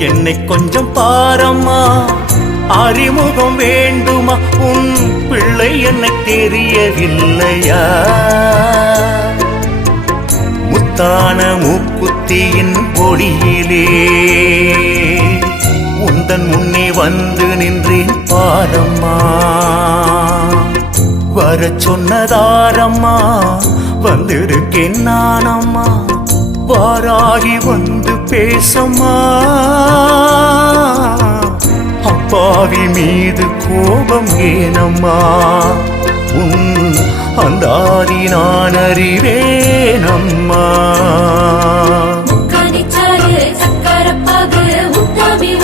என்னை கொஞ்சம் பாரம்மா, அறிமுகம் வேண்டுமா? உன் பிள்ளை என்ன தெரியவில்லையா? முத்தான மூக்குத்தியின் பொடியிலே உந்தன் முன்னே வந்து நின்றேன் பாரம்மா. வர சொன்னதாரம்மா, வந்திருக்கேன் நானம்மா. வாராகி வந்து பேசம்மா. அப்பாவி மீது கோபம் ஏனம்மா? உன் அந்தாதி நான் அறிவேனம்மா. சக்கரப்பாகு உத்தாவி